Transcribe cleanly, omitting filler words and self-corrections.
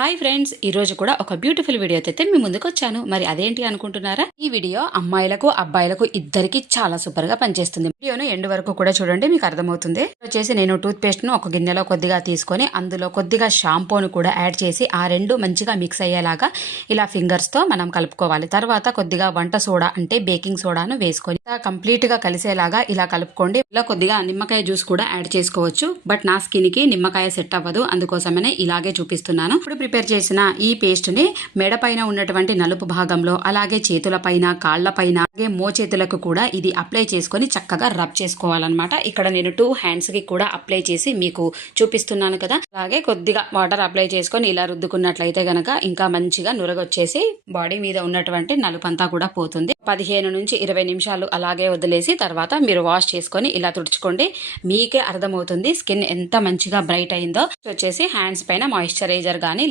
Hi friends, ఈ రోజు కూడా ఒక బ్యూటిఫుల్ వీడియో అయితే మీ ముందుకు వచ్చాను. మరి అదేంటి అనుకుంటున్నారా? ఈ వీడియో అమ్మాయిలకు అబ్బాయిలకు ఇద్దరికి చాలా సూపర్ గా పనిచేస్తుంది. వీడియోను ఎండ్ వరకు కూడా చూడండి, మీకు అర్థమవుతుంది. వచ్చేసి నేను టూత్ పేస్ట్ ను ఒక గిన్నెలో కొద్దిగా తీసుకొని అందులో కొద్దిగా షాంపూను కూడా యాడ్ చేసి ఆ రెండు మంచిగా మిక్స్ అయ్యేలాగా ఇలా ఫింగర్స్ తో మనం కలుపుకోవాలి. తర్వాత కొద్దిగా వంట సోడా అంటే బేకింగ్ సోడాను వేసుకొని కంప్లీట్ గా కలిసేలాగా ఇలా కలుపుకోండి. ఇలా కొద్దిగా నిమ్మకాయ జ్యూస్ కూడా యాడ్ చేసుకోవచ్చు. బట్ నా స్కిన్ కి నిమ్మకాయ సెట్ అవ్వదు, అందుకోసమనే ఇలాగే చూపిస్తున్నాను. ఇప్పుడు ప్రిపేర్ చేసిన ఈ పేస్ట్ ని మెడ పైన ఉన్నటువంటి నలుపు భాగంలో, అలాగే చేతుల పైన, కాళ్ల పైన, అలాగే మోచేతులకు కూడా ఇది అప్లై చేసుకొని చక్కగా రబ్ చేసుకోవాలన్నమాట. ఇక్కడ నేను 2 హ్యాండ్స్ కి కూడా అప్లై చేసి మీకు చూపిస్తున్నాను కదా. అలాగే కొద్దిగా వాటర్ అప్లై చేసుకొని ఇలా రుద్దుకున్నట్లయితే గనక ఇంకా మంచిగా నురగొచ్చేసి బాడీ మీద ఉన్నటువంటి నలుపంతా కూడా పోతుంది. 15 నుంచి 20 నిమిషాలు అలాగే వదిలేసి తర్వాత మీరు వాష్ చేసుకొని ఇలా తుడుచుకోండి. మీకే అర్థమవుతుంది స్కిన్ ఎంత మంచిగా బ్రైట్ అయిందో. వచ్చేసి హ్యాండ్స్ పైన మాయిశ్చరైజర్ గానీ